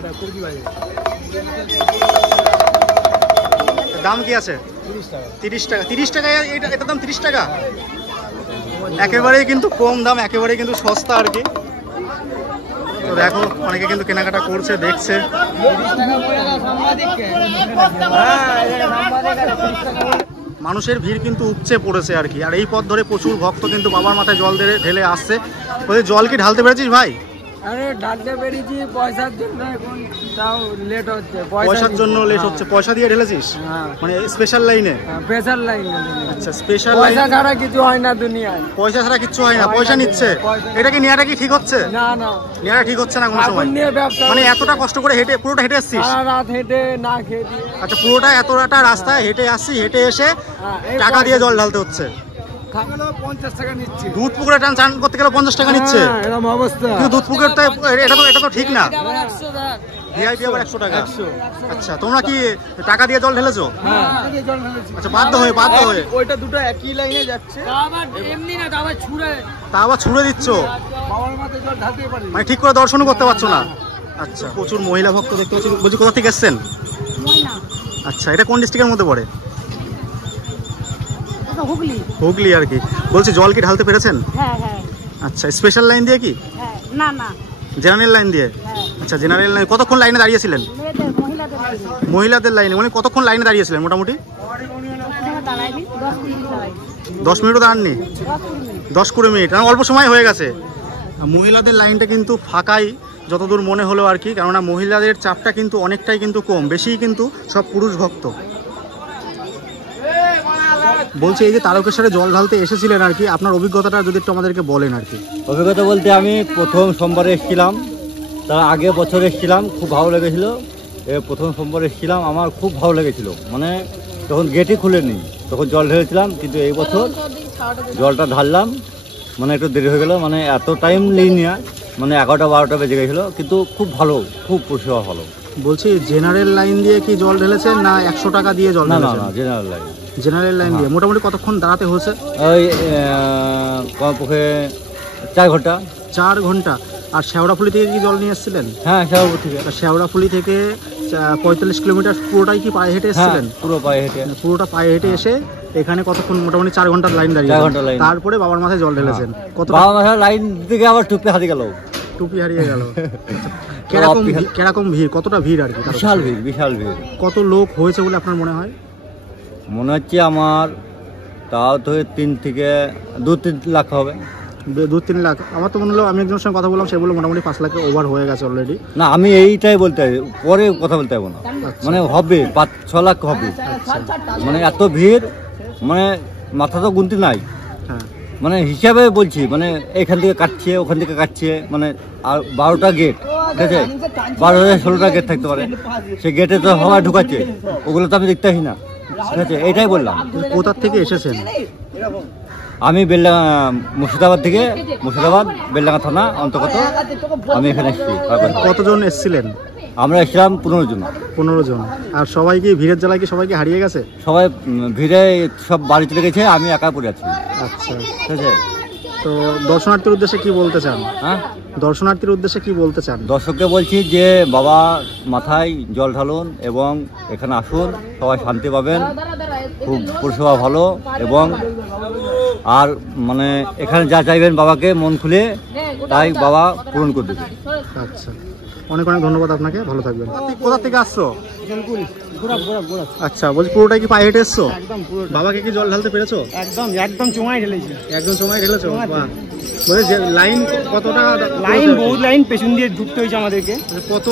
দাম কি আছে? 30 টাকা। 30 টাকা? এটা দাম 30 টাকা? একেবারেই কিন্তু কম দাম, একেবারেই কিন্তু সস্তা আর কি। তো দেখো অনেকে কিন্তু কেনাকাটা করছে, দেখছে। মানুষের ভিড় কিন্তু উপচে পড়েছে আর কি। আর এই পথ ধরে প্রচুর ভক্ত কিন্তু বাবার মাথায় জল ঢেলে আসছে। ওদের জল কি ঢালতে পেরেছিস ভাই? আরে ঢালতে পেরেছি পয়সার জন্য, এখন তাও লেট হচ্ছে। পয়সার জন্য লেট হচ্ছে? পয়সা দিয়ে ঢেলেছিস মানে স্পেশাল লাইনে? স্পেশাল লাইনে। আচ্ছা, স্পেশাল পয়সা ছাড়া কিছু হয় না দুনিয়ায়। পয়সা ছাড়া কিছু হয় না, পয়সা নিচ্ছে। এটা কি নেওয়াটা কি ঠিক হচ্ছে? না না, নেওয়াটা ঠিক হচ্ছে না কোনো সময়। মানে এতটা কষ্ট করে হেঁটে, পুরোটা হেঁটে আসছিস? সারা রাত হেঁটে না খেয়ে। আচ্ছা, পুরোটা এতটা রাস্তায় হেঁটে আসছি, হেঁটে এসে টাকা দিয়ে জল ঢালতে হচ্ছে। 50 টাকা নিচ্ছে। দুধ পুকুরে চান করতে গেলে 50 টাকা নিচ্ছে? এরকম অবস্থা। দুধ পুকুরে এটা তো ঠিক না। ভিআইপি আবার 100 টাকা। আচ্ছা, তোমরা কি টাকা দিয়ে জল ঢেলেছো? আচ্ছা, বাধ্য হয়ে? ওইটা দুটো একই লাইনে যাচ্ছে। এমনি না, তা আবার ছুড়ে দিচ্ছ? মানে ঠিক করে দর্শনও করতে পারছো না? আচ্ছা, প্রচুর মহিলা ভক্ত দেখতে পাচ্ছি। বলছি কোথা থেকে এসছেন? আচ্ছা, এটা কোন ডিস্ট্রিক্টের মধ্যে পড়ে? হুগলি আর কি। বলছি জল কি ঢালতে পেরেছেন? আচ্ছা, স্পেশাল লাইন দিয়ে কি? না না, জেনারেল লাইন দিয়ে? আচ্ছা, জেনারেল লাইন। কতক্ষণ লাইনে দাঁড়িয়েছিলেন? মহিলাদের লাইনে। মানে কতক্ষণ লাইনে দাঁড়িয়েছিলেন মোটামুটি? 10 মিনিটও দাঁড়াননি? 10-20 মিনিট, অল্প সময় হয়ে গেছে। মহিলাদের লাইনটা কিন্তু ফাঁকাই যতদূর মনে হলো আর কি, কেননা মহিলাদের চাপটা কিন্তু অনেকটাই কিন্তু কম, বেশি কিন্তু সব পুরুষ ভক্ত। বলছি এই যে তারকেশ্বরে জল ঢালতে এসেছিলেন আর কি, আপনার অভিজ্ঞতাটা যদি একটু আমাদেরকে বলেন আর কি। অভিজ্ঞতা বলতে আমি প্রথম সোমবারে এসেছিলাম, তার আগে বছর এসেছিলাম, খুব ভালো লেগেছিল। প্রথম সোমবার এসেছিলাম, আমার খুব ভালো লেগেছিল। মানে তখন গেটই খুলেনি, তখন জল ঢেলেছিলাম। কিন্তু এই বছর জলটা ঢাললাম, মানে একটু দেরি হয়ে গেল, মানে এত টাইম নিইনি, মানে 11টা-12টা বেজে গেছিলো। কিন্তু খুব ভালো, খুব পরিষেবা ভালো। বলছি জেনারেল লাইন দিয়ে কি জল ঢেলেছেন না 100 টাকা দিয়ে জল ঢেলেছেন? না, জেনারেল লাইন। জেনারেল লাইন দিয়ে। মোটামুটি কতক্ষণ দাঁড়াতে হয়েছে? ওই কমপক্ষে 4 ঘন্টা। 4 ঘন্টা। আর শেওড়াফুলি থেকে কি জল নিয়ে এসেছিলেন? হ্যাঁ, শেওড়াফুলি থেকে। শেওড়াফুলি থেকে 45 কিলোমিটার পুরোটাই কি পায়ে হেঁটে এসেছিলেন? পুরো পায়ে হেঁটে। পুরোটা পায়ে হেঁটে এসে এখানে কতক্ষণ? মোটামুটি 4 ঘন্টার লাইন দাঁড়িয়ে। 4 ঘন্টা লাইন। তারপরে বাবার মাথায় জল ঢেলেছেন। কত? বাবার মাথায় লাইন থেকে আবার টুপি হারিয়ে গেল। টুপি হারিয়ে গেল। কিরকম ভিড়? কতটা ভিড় আর কি? বিশাল ভিড়, বিশাল ভিড়। কত লোক হয়েছে বলে আপনার মনে হয়? মনে হচ্ছে আমার তাও তো 3 থেকে 2-3 লাখ হবে। 2-3 লাখ? আমার তো মনে হলো, আমি একজনের সঙ্গে কথা বললাম, সে বললো মোটামুটি 5 লাখের ওভার হয়ে গেছে অলরেডি। না, আমি এইটাই বলতে পরে কথা বলতে পারবো না। মানে হবে 5-6 লাখ হবে। মানে এত ভিড়, মানে মাথা তো গুনতি নাই। মানে হিসাবে বলছি, মানে এখান থেকে কাটছে, ওখান থেকে কাটছে, মানে আর 12টা গেট, ঠিক আছে? 12-16টা গেট থাকতে পারে, সে গেটে তো হাওয়া ঢুকাচ্ছে, ওগুলো তো আমি দেখতে আসি না, ঠিক আছে? এইটাই বললাম। কোথা থেকে এসেছেন? আমি মুর্শিদাবাদ থেকে, বেলডাঙ্গা থানা অন্তর্গত। আমি এখানে এসেছি। কতজন এসেছিলেন? আমরা এসেছিলাম 15 জন। 15 জন। আর সবাই কি ভিড়ের জ্বালায় কি সবাইকে হারিয়ে গেছে? সবাই ভিড়ে সব বাড়ি চলে গেছে, আমি একা পড়ে আছি। আচ্ছা, ঠিক আছে। তো দর্শনার্থীর উদ্দেশ্যে কি বলতে চান? হ্যাঁ, দর্শনার্থীর উদ্দেশ্যে কি বলতে চান? দর্শককে বলছি যে বাবা মাথায় জল ঢালুন এবং এখানে আসুন, সবাই শান্তি পাবেন, খুব পরিষেবা ভালো। এবং আর মানে এখানে যা চাইবেন বাবাকে মন খুলে, তাই বাবা পূরণ করে দেবে। আচ্ছা, অনেক অনেক ধন্যবাদ আপনাকে, ভালো থাকবেন। কোথা থেকে আসছো? আচ্ছা, বলছি পুরোটাই কি পায়ে হেঁটে এসছো? বাবাকে কি জল ঢালতে পেরেছো? একদম চোমায় ঢেলেছি। একদম চোমায় ঢেলেছো? বাহ। বলছি লাইন কতটা? লাইন, বহুত লাইন পেছন দিয়ে ঢুকতে হয়েছে আমাদেরকে। কত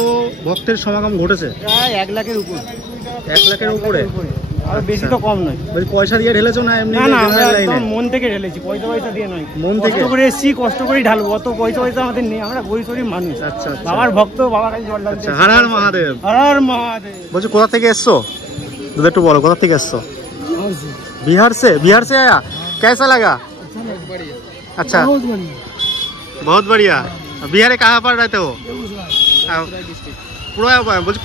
ভক্তের সমাগম ঘটেছে? প্রায় 1 লাখের উপর। 1 লাখের উপরে? আর বেশি তো কম নয়। বলছি পয়সা দিয়ে ঢেলেছো না এমনি? না, আমরা একদম মন থেকে ঢেলেছি, পয়সা দিয়ে নয়। মন থেকে কষ্ট করে এসেছি, কষ্ট করেই ঢালবো। অত পয়সা আমাদের নেই, আমরা গরিব মানুষ। আচ্ছা, বাবার ভক্ত, বাবার কাছে জল ঢালতে। হর হর মহাদেব। হর হর মহাদেব। বলছি কোথা থেকে এসছো? যদি একটু বলো কোথা থেকে এসছো? बिहार से आया। कैसा लगा? अच्छा, बहुत बढ़िया। बिहारे कहाँ पर रहते हो?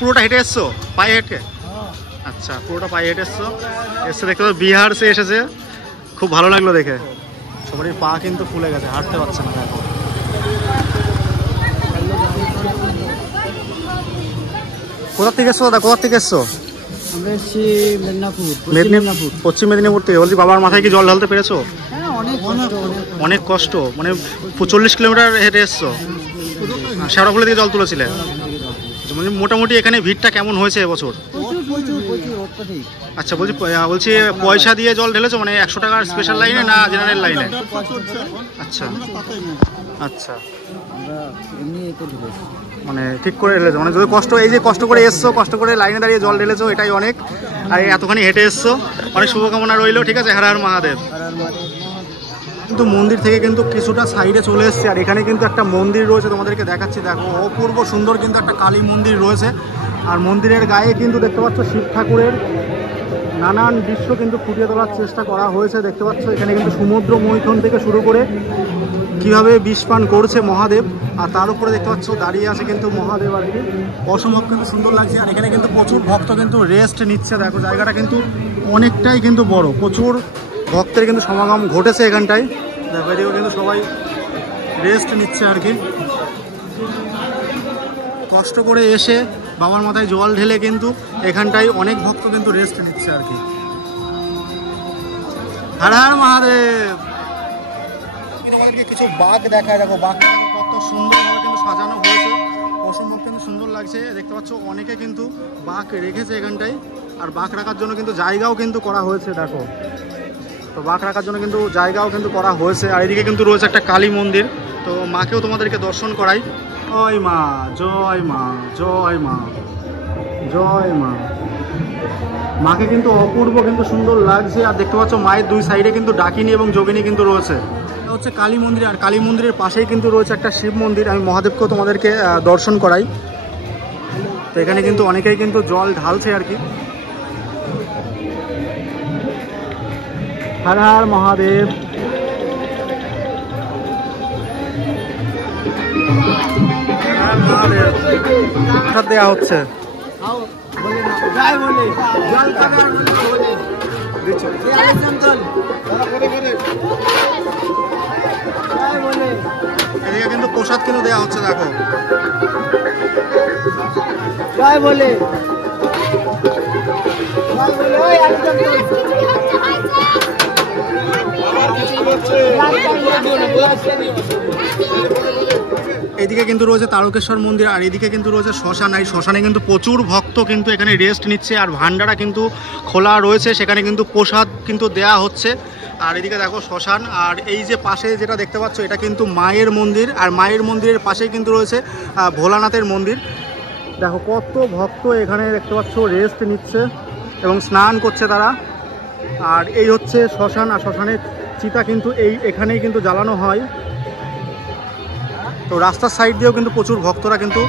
পুরোটা হেঁটে এসছো? পায়ে হেঁটে? আচ্ছা, পুরোটা পায়ে হেঁটে এসছো। এসে দেখতে পাবো বিহার সে এসেছে, খুব ভালো লাগলো দেখে। সবারই পা কিন্তু ফুলে গেছে, হাঁটতে পারছে না এখন। কোথা থেকে এসছো দাদা? কোথা থেকে এসছো? মেদিনীপুর, পশ্চিম মেদিনীপুর থেকে। বলছি বাবার মাথায় কি জল ঢালতে পেরেছো? অনেক কষ্ট, মানে 40 কিলোমিটার হেঁটে এসছো। শেওড়াফুলি থেকে জল তুলেছিলে? মোটামুটি এখানে ভিড়টা কেমন হয়েছে এবছর? রোডটা ঠিক। আচ্ছা বলছি পয়সা দিয়ে জল ঢেলেছো মানে 100 টাকার স্পেশাল লাইনে না জেনারেল লাইনে? আচ্ছা আচ্ছা, আমরা এমনি করে ঢেলেছি, মানে ঠিক করে ঢেলেছো, মানে যদি কষ্ট, এই যে কষ্ট করে এসছো, কষ্ট করে লাইনে দাঁড়িয়ে জল ঢেলেছো, এটাই অনেক। আর এতখানি হেঁটে এসছো, অনেক শুভকামনা রইলো। ঠিক আছে, হর হর মহাদেব। কিন্তু মন্দির থেকে কিন্তু কিছুটা সাইডে চলে এসছে, আর এখানে কিন্তু একটা মন্দির রয়েছে, তোমাদেরকে দেখাচ্ছি। দেখো অপূর্ব সুন্দর কিন্তু একটা কালী মন্দির রয়েছে, আর মন্দিরের গায়ে কিন্তু দেখতে পাচ্ছ শিব ঠাকুরের নানান দৃশ্য কিন্তু ফুটিয়ে তোলার চেষ্টা করা হয়েছে। দেখতে পাচ্ছ এখানে কিন্তু সমুদ্র মৈথন থেকে শুরু করে কীভাবে বিষ পান করছে মহাদেব, আর তার উপরে দেখতে পাচ্ছ দাঁড়িয়ে আছে কিন্তু মহাদেব আর কি। অসম্ভব কিন্তু সুন্দর লাগছে, আর এখানে কিন্তু প্রচুর ভক্ত কিন্তু রেস্ট নিচ্ছে। দেখো জায়গাটা কিন্তু অনেকটাই কিন্তু বড়, প্রচুর ভক্তের কিন্তু সমাগম ঘটেছে এখানটায়। দেখো এদিকেও কিন্তু সবাই রেস্ট নিচ্ছে আর কি। কষ্ট করে এসে বাবার মাথায় জল ঢেলে কিন্তু এখানটায় অনেক ভক্ত কিন্তু রেস্ট নিচ্ছে আর কি। হর হর মহাদেব। কিছু বাঘ দেখায়, দেখো বাঘটা দেখো কত সুন্দরভাবে কিন্তু সাজানো হয়েছে, অসম্ভব কিন্তু সুন্দর লাগছে। দেখতে পাচ্ছ অনেকে কিন্তু বাঘ রেখেছে এখানটায়, আর বাঘ রাখার জন্য কিন্তু জায়গাও কিন্তু করা হয়েছে। দেখো তো বাঘ রাখার জন্য কিন্তু জায়গাও কিন্তু করা হয়েছে। আর এদিকে কিন্তু রয়েছে একটা কালী মন্দির, তো মাকেও তোমাদেরকে দর্শন করাই। জয় মা, জয় মা, জয় মা, জয় মা। মাকে কিন্তু অপূর্ব কিন্তু সুন্দর লাগছে। আর দেখতে পাচ্ছ মায়ের দুই সাইডে কিন্তু ডাকিনী এবং যোগিনী কিন্তু রয়েছে। এটা হচ্ছে কালী মন্দির, আর কালী মন্দিরের পাশেই কিন্তু রয়েছে একটা শিব মন্দির। আমি মহাদেবকেও তোমাদেরকে দর্শন করাই। তো এখানে কিন্তু অনেকেই কিন্তু জল ঢালছে আর কি। হর হর মহাদেব। দেওয়া হচ্ছে এদিকে কিন্তু প্রসাদ কিন্তু দেওয়া হচ্ছে। দেখো জয় বলে এদিকে কিন্তু রয়েছে তারকেশ্বর মন্দির, আর এদিকে কিন্তু রয়েছে শ্মশান। এই শ্মশানে কিন্তু প্রচুর ভক্ত কিন্তু এখানে রেস্ট নিচ্ছে, আর ভান্ডারা কিন্তু খোলা রয়েছে, সেখানে কিন্তু প্রসাদ কিন্তু দেয়া হচ্ছে। আর এদিকে দেখো শ্মশান, আর এই যে পাশে যেটা দেখতে পাচ্ছ এটা কিন্তু মায়ের মন্দির, আর মায়ের মন্দিরের পাশেই কিন্তু রয়েছে ভোলানাথের মন্দির। দেখো কত ভক্ত এখানে দেখতে পাচ্ছ রেস্ট নিচ্ছে এবং স্নান করছে তারা। আর এই হচ্ছে শ্মশান, আর শ্মশানের চিতা কিন্তু এখানেই কিন্তু জ্বালানো হয়। তো রাস্তার সাইড দিয়েও কিন্তু প্রচুর ভক্তরা কিন্তু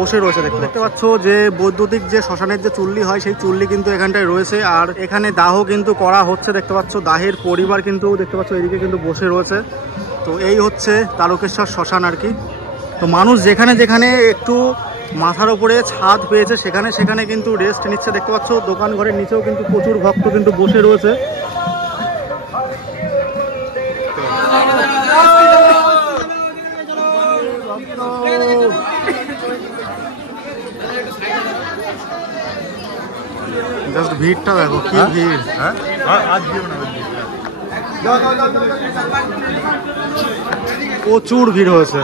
বসে রয়েছে। দেখতে পাচ্ছ যে বৈদ্যুতিক যে শ্মশানের যে চুল্লি হয় সেই চুল্লি কিন্তু এখানটায় রয়েছে, আর এখানে দাহ কিন্তু করা হচ্ছে। দেখতে পাচ্ছ দাহের পরিবার কিন্তু দেখতে পাচ্ছ এদিকে কিন্তু বসে রয়েছে। তো এই হচ্ছে তারকেশ্বর শ্মশান আর কি। তো মানুষ যেখানে যেখানে একটু মাথার উপরে ছাদ পেয়েছে সেখানে সেখানে কিন্তু রেস্ট নিচ্ছে। দেখতে পাচ্ছ দোকান ঘরের নিচেও কিন্তু প্রচুর ভক্ত কিন্তু বসে রয়েছে। জাস্ট ভিড়টা দেখো কি ভিড়। প্রচুর ভিড় হয়েছে।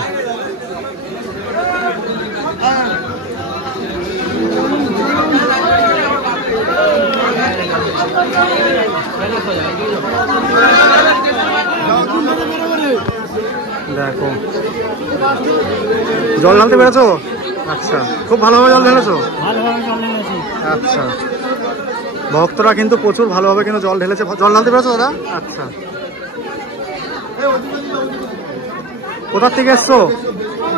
দেখো জল ঢালতে পেরেছো? আচ্ছা, খুব ভালোভাবে জল ঢেলেছো? আচ্ছা, ভক্তরা কিন্তু প্রচুর ভালোভাবে কিন্তু জল ঢেলেছে। জল ঢালতে পেরেছো দাদা? আচ্ছা, কোথার থেকে এসছো?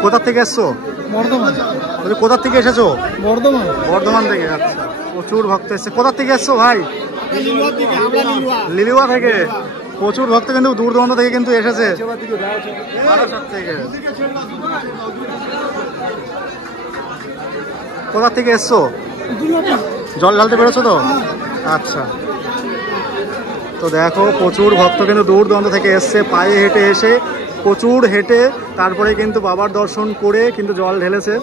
কোথার থেকে এসছো? বর্ধমান। কোথার থেকে এসেছো? বর্ধমান। বর্ধমান থেকে। আচ্ছা, প্রচুর ভক্ত এসছে। কোথার থেকে এসছো ভাই? লিলুয়া থেকে। প্রচুর ভক্ত কিন্তু দূর দূরান্ত থেকে কিন্তু এসেছে। কোথা থেকে এসছো? জল ঢালতে পেরেছো তো? আচ্ছা, তো দেখো প্রচুর ভক্ত কিন্তু দূর দূরান্ত থেকে এসছে, পায়ে হেঁটে এসে প্রচুর হেঁটে তারপরে কিন্তু বাবার দর্শন করে কিন্তু জল ঢেলেছে।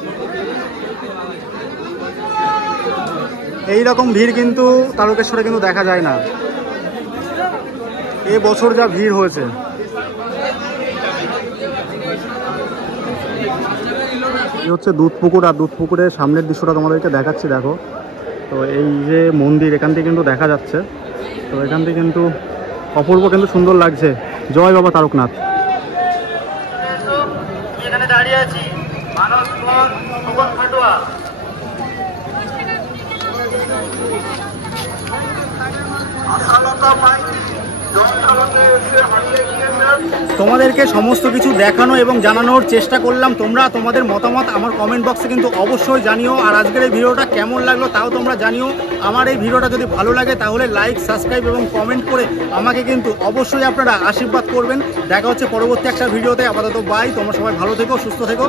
এই রকম ভিড় কিন্তু তারকেশ্বরে কিন্তু দেখা যায় না। এ বছর যা ভিড় হয়েছে। এই হচ্ছে দুধ পুকুর, আর দুধ পুকুরের সামনের দৃশ্যটা তোমাদেরকে দেখাচ্ছি। দেখো তো এই যে মন্দির এখান থেকে কিন্তু দেখা যাচ্ছে, তো এখান থেকে কিন্তু অপূর্ব কিন্তু সুন্দর লাগছে। জয় বাবা তারকনাথ। এখানে দাঁড়িয়ে আছি মানস ভবন খাটুয়া। তোমাদেরকে সমস্ত কিছু দেখানো এবং জানানোর চেষ্টা করলাম। তোমরা তোমাদের মতামত আমার কমেন্ট বক্সে কিন্তু অবশ্যই জানিও। আর আজকের এই ভিডিওটা কেমন লাগলো তাও তোমরা জানিও। আমার এই ভিডিওটা যদি ভালো লাগে তাহলে লাইক, সাবস্ক্রাইব এবং কমেন্ট করে আমাকে কিন্তু অবশ্যই আপনারা আশীর্বাদ করবেন। দেখা হচ্ছে পরবর্তী একটা ভিডিওতে। আপাতত বাই, তোমরা সবাই ভালো থেকো, সুস্থ থেকো।